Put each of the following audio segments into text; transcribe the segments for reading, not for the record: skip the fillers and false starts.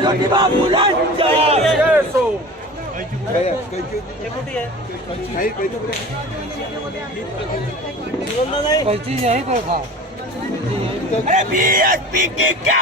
ज्योतिबा फुलांचा अरे बीएसपी की क्या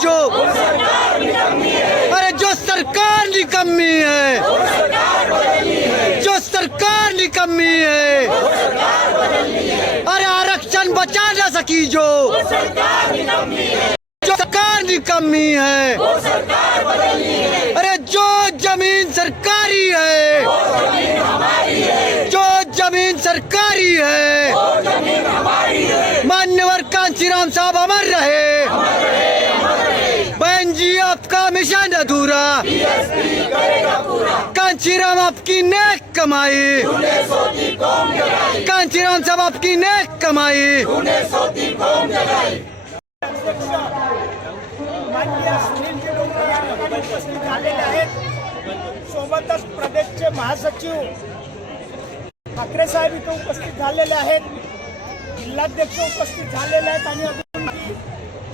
जो अरे जो सरकार निकम्मी है, जो सरकार निकम्मी है, अरे आरक्षण बचा ना सकी जो सरकार निकम्मी है, अरे जो जमीन सरकारी है, जो जमीन सरकारी है, मान्यवर कांचीराम साहब अमर रहे। बहन जी आपका मिशन अधूरा, कांचीराम आपकी नेक कमाई, कांचीराम साहब आपकी नेक कमाई। सोबतच प्रदेशचे महासचिव ठाकरे साहेब इथे उपस्थित झालेले आहेत, जिल्हाध्यक्ष उपस्थित झालेले आहेत आणि अजून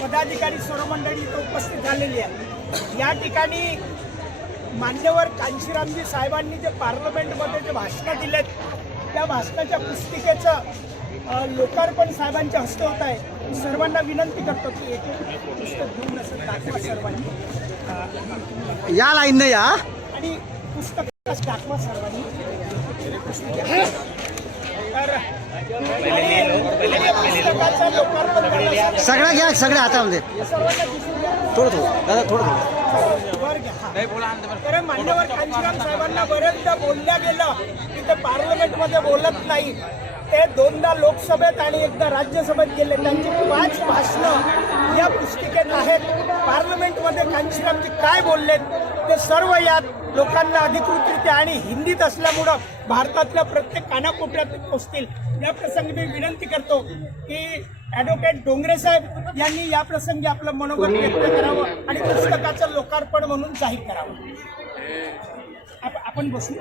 पदाधिकारी सर्व मंडळी इथे उपस्थित झालेली आहे। या ठिकाणी मान्यवर कांशीरामजी साहेबांनी जे पार्लमेंटमध्ये जे भाषणं दिलेत त्या भाषणाच्या पुस्तिकेचं लोकार्पण साहेबांच्या हस्ते होत आहे। सर्वांना विनंती करतो की एक पुस्तक घेऊन असेल दाखवा सर्वांनी, या लाईन या आणि पुस्तक दाखवा सर्वांनी। सगळं घ्या, सगळं हातामध्ये थोडं थोडं दादा, थोडं तर मान्यवर कांशीराम साहेबांना बरेचदा बोलल्या गेलं की ते पार्लमेंटमध्ये बोलत नाही। ते दोनदा लोकसभेत आणि एकदा राज्यसभेत गेले, त्यांची 5 भाषणं या पुस्तिकेत आहेत। पार्लमेंटमध्ये कांशीरामजी काय बोललेत ते सर्व यात लोकांना अधिकृतरित्या आणि हिंदीत असल्यामुळं भारतातल्या प्रत्येक कानाकोपऱ्यात पोहोचतील। या प्रसंगी मी विनंती करतो की ॲडव्होकेट डोंगरे साहेब यांनी या प्रसंगी आपलं मनोगत व्यक्त करावं आणि पुस्तकाचं लोकार्पण म्हणून जाहीर करावं। अपन बसू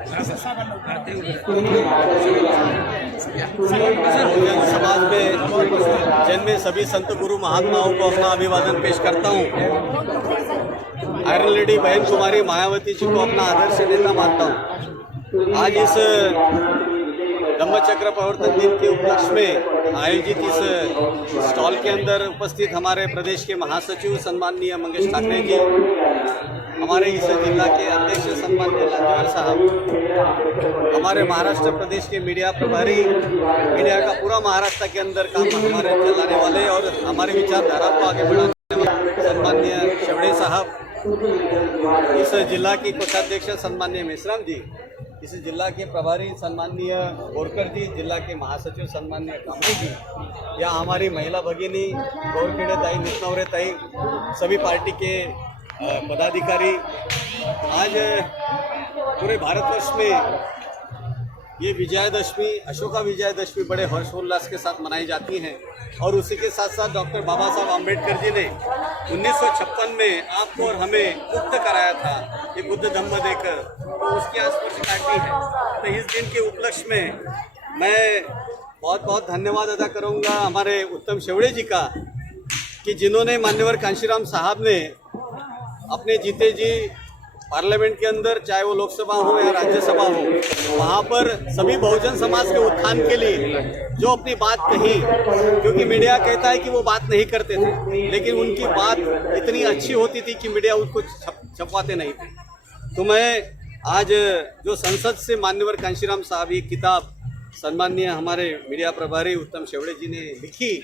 समाज में जन्मे सभी संत गुरु महात्माओं को अपना अभिवादन पेश करता हूँ। आयरन लेडी बहन कुमारी मायावती जी को अपना आदर्श नेता मानता हूँ। आज इस धम्मचक्र प्रवर्तन दिन के उपलक्ष्य में आयोजित इस स्टॉल के अंदर उपस्थित हमारे प्रदेश के महासचिव सम्माननीय मंगेश ठाकरे जी, हमारे इस जिला के अध्यक्ष सम्माननीय लाजवार साहब, हमारे महाराष्ट्र प्रदेश के मीडिया प्रभारी, मीडिया का पूरा महाराष्ट्र के अंदर काम हमारे चलाने वाले और हमारे विचारधारा को आगे बढ़ाने वाले सम्माननीय शेवड़े साहब, इस जिला की कोषाध्यक्ष सम्माननीय मेश्राम जी, इस जिला के प्रभारी सम्माननीय बोरकर जी, जिला के महासचिव सम्माननीय कांबळे जी, या हमारी महिला भगिनी गौरखेड़े ताई, नितनवरे ताई, सभी पार्टी के पदाधिकारी। आज पूरे भारतवर्ष में ये विजयादशमी, अशोका विजयादशमी बड़े हर्षोल्लास के साथ मनाई जाती हैं। और उसी के साथ साथ डॉक्टर बाबा साहब आम्बेडकर जी ने 1956 में आपको और हमें मुक्त कराया था ये बुद्ध धम्म देकर, तो उसकी स्मृति है। तो इस दिन के उपलक्ष्य में मैं बहुत बहुत धन्यवाद अदा करूंगा हमारे उत्तम शेवड़े जी का, कि जिन्होंने मान्यवर कांशीराम साहब ने अपने जीते जी पार्लियामेंट के अंदर, चाहे वो लोकसभा हो या राज्यसभा हो, वहाँ पर सभी बहुजन समाज के उत्थान के लिए जो अपनी बात कही, क्योंकि मीडिया कहता है कि वो बात नहीं करते थे, लेकिन उनकी बात इतनी अच्छी होती थी कि मीडिया उसको छपवाते नहीं थे। तो मैं आज जो संसद से मान्यवर कांशीराम साहब ये किताब सम्माननीय हमारे मीडिया प्रभारी उत्तम शेवड़े जी ने लिखी,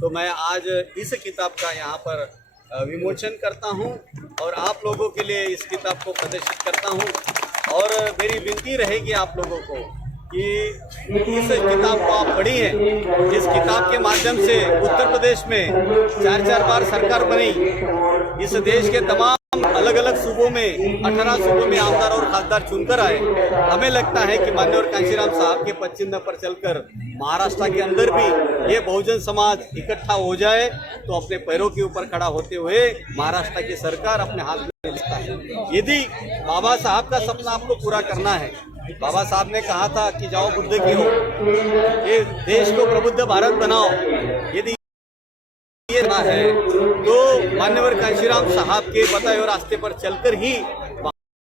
तो मैं आज इस किताब का यहाँ पर विमोचन करता हूँ और आप लोगों के लिए इस किताब को प्रदर्शित करता हूँ। और मेरी विनती रहेगी आप लोगों को कि इस किताब को आप पढ़िए। जिस किताब के माध्यम से उत्तर प्रदेश में 4 बार सरकार बनी, इस देश के तमाम अलग अलग सूबों में 18 सूबों में आमदार और खासदार चुनकर आए। हमें लगता है कि मान्यवर कांशीराम साहब के पदचिन्ह पर चलकर महाराष्ट्र के अंदर भी ये बहुजन समाज इकट्ठा हो जाए तो अपने पैरों के ऊपर खड़ा होते हुए महाराष्ट्र की सरकार अपने हाथ में लेता है। यदि बाबा साहब का सपना आपको पूरा करना है, बाबा साहब ने कहा था कि जाओ बुद्ध की हो, ये देश को प्रबुद्ध भारत बनाओ, यदि ये ना है तो मान्यवर कांशीराम साहब के बताए हुए रास्ते पर चलकर ही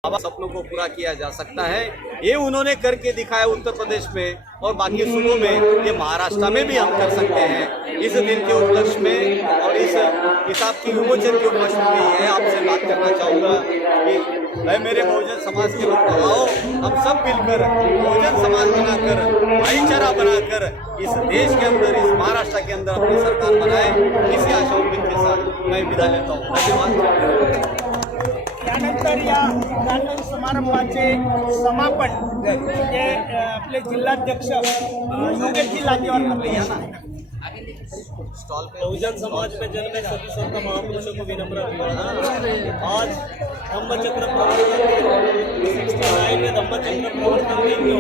बाबा सपनों को पूरा किया जा सकता है। ये उन्होंने करके दिखाया उत्तर प्रदेश में, और बाकी सूबों में, ये महाराष्ट्र में भी हम कर सकते हैं। इस दिन के उपलक्ष्य में और इस किताब की विमोचन के उपलक्ष्य में यह आपसे बात करना चाहूँगा कि मैं मेरे बहुजन समाज के लोग आओ, हम सब मिलकर बहुजन समाज बनाकर, भाईचारा बनाकर इस देश के अंदर, इस महाराष्ट्र के अंदर अपनी सरकार बनाए। इसी आशा उम्मीद के साथ मैं विदा लेता हूँ। धन्यवाद। त्यानंतर या उद्घाटन समारंभाचे समापन हे आपले जिल्हाध्यक्ष योगेशजी लांजेवार करते। बहुजन समाज में जन्मे सभी संत महापुरुषों को विनम्र अभिवादन। आज धम्मचक्र प्रवर्तन 69 में धम्मचक्र प्रवर्तन दिन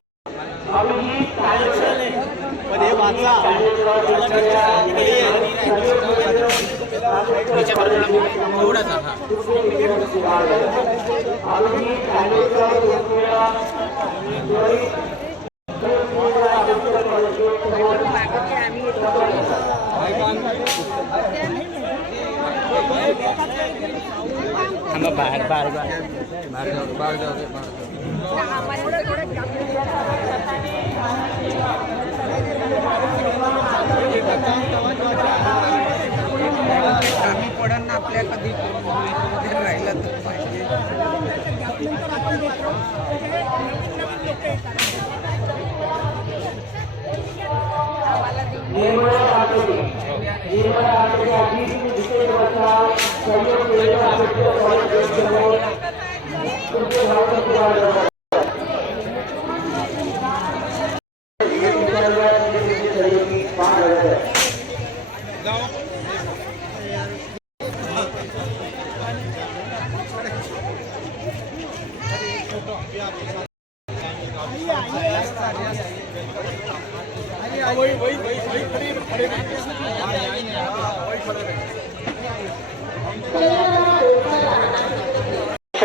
आपल्या कधी राहिला तर पाहिजे।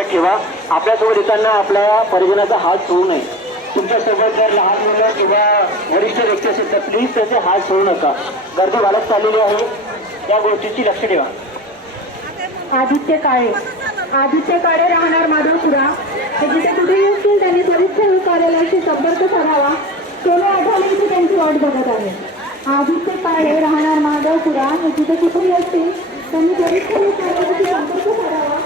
ठेवा, आपल्यासोबत येताना आपल्या परिजनाचा हात सोडू नये। तुमच्यासोबत जर लहान मुलं किंवा वरिष्ठ व्यक्ती असेल तर प्लीज त्याचे हात सोडू नका। गर्दी वाढत चाललेली आहे, या गोष्टीची लक्ष ठेवा। आदित्य काळे राहणार माधवपुरा हे जिथे कुठेही असतील त्यांनी त्वरित सेवक कार्यालयाशी संपर्क साधावा। सोने आढळले इथे त्यांची वाट बघत आहे। आदित्य काळे राहणार माधवपुरा हे जिथे कुठेही असतील त्यांनी त्वरित सेवक कार्यालयाशी संपर्क साधावा।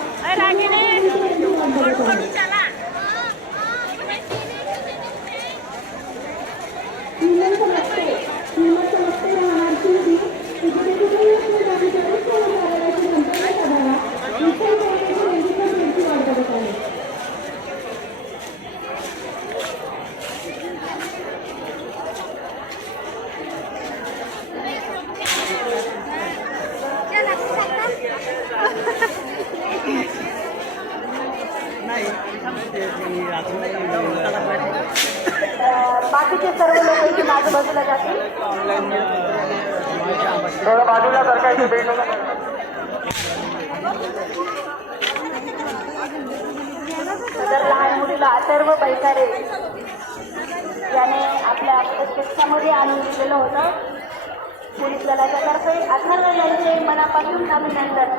राहणार शिंदी हे जिथे कुठेही असतील त्यांनी त्वरित सेवक कार्यालयाशी संपर्क साधावा। नाही बाकीचे सर्व लोक इथे माझ्या बाजूला जातील. थोडं बाजूला सरकायची भेट सदर लहान मुलीला अथर्व बैकारे याने आपल्या प्रत्यक्षामध्ये आणून दिलेलं होतं. पोलीस दलाच्या तर्फे अथर्व यांचे मनापासून अभिनंदन.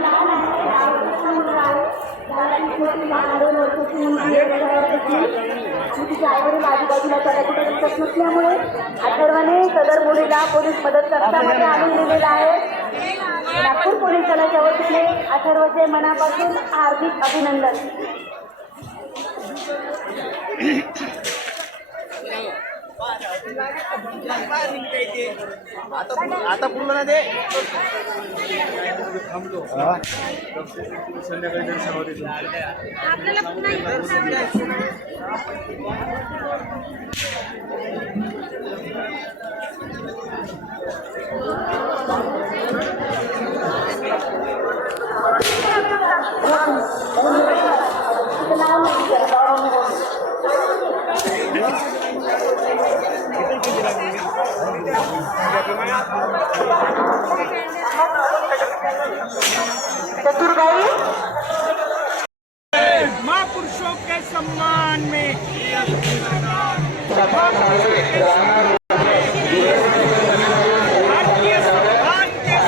लहान आहे, आवडता मुलगा आहे. दोन वर्षाची मुलगी तिच्या आईवडील आजूबाजूला त्याला कुठे दिसत नसल्यामुळे अथर्वने सदर मुलीला पोलीस मदत कक्षामध्ये आणून दिलेला आहे. नागपूर पोलीस दलाच्या वतीने अथर्वचे मनापासून हार्दिक अभिनंदन. आता पूर्ण ना दे. चतुर्गाई महापुरुषों के सम्मान में भारतीय संविधान के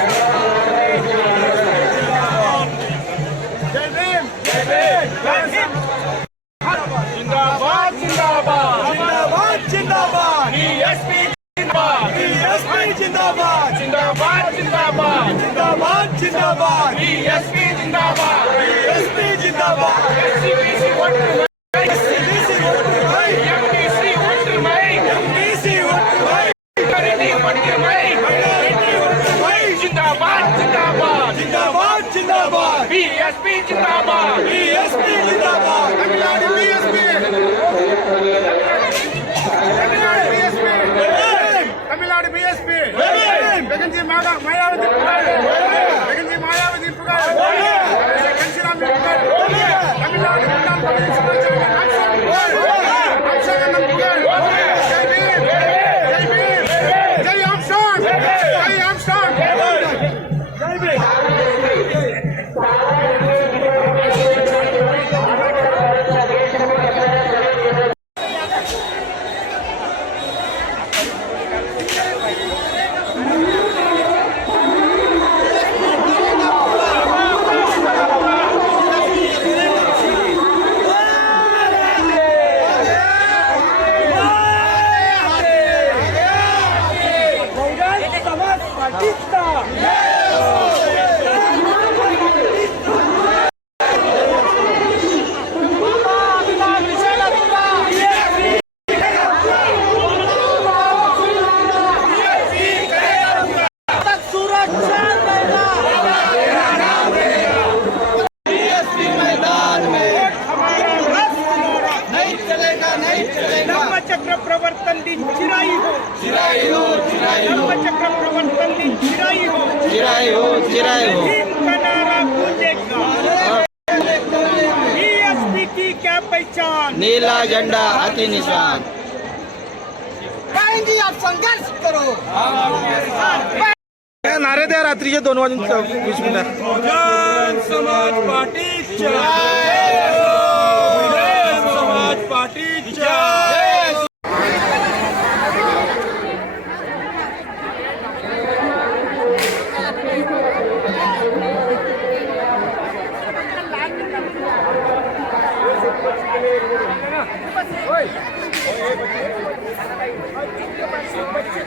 जय भीम जय भीम जय भीम. जिंदाबाद जिंदाबाद जिंदाबाद जिंदाबाद. DSP जिंदाबाद DSP जिंदाबाद जिंदाबाद जिंदाबाद जिंदाबाद जिंदाबाद. DSP जिंदाबाद DSP जिंदाबाद. SCBC vote SCBC vote MDC vote MDC vote करेंगे वोट जिंदाबाद जिंदाबाद जिंदाबाद जिंदाबाद. DSP जिंदाबाद DSP जिंदाबाद. तमिलनाडु DSP तमिलनाडु BSP जगन जी मायावती जगन जी मायावती घनश्याम तमिलनाडु जय भीम जय भीम जय आमस्ट्रांग जय आमस्ट्रांग जय भीम. धम्मचक्र प्रवर्तन दिन चिराई हो धम्मचक्र प्रवर्तन दिन चिराई हो. भीम का नारा गूंजेगा. DSP की क्या पहचान. नीला झंडा हाथी निशान. जी आप संघर्ष करो. नारे द्या रात्रीचे 2:20 बहुजन समाज पार्टीच्या समाज पार्टीच्या बच्चे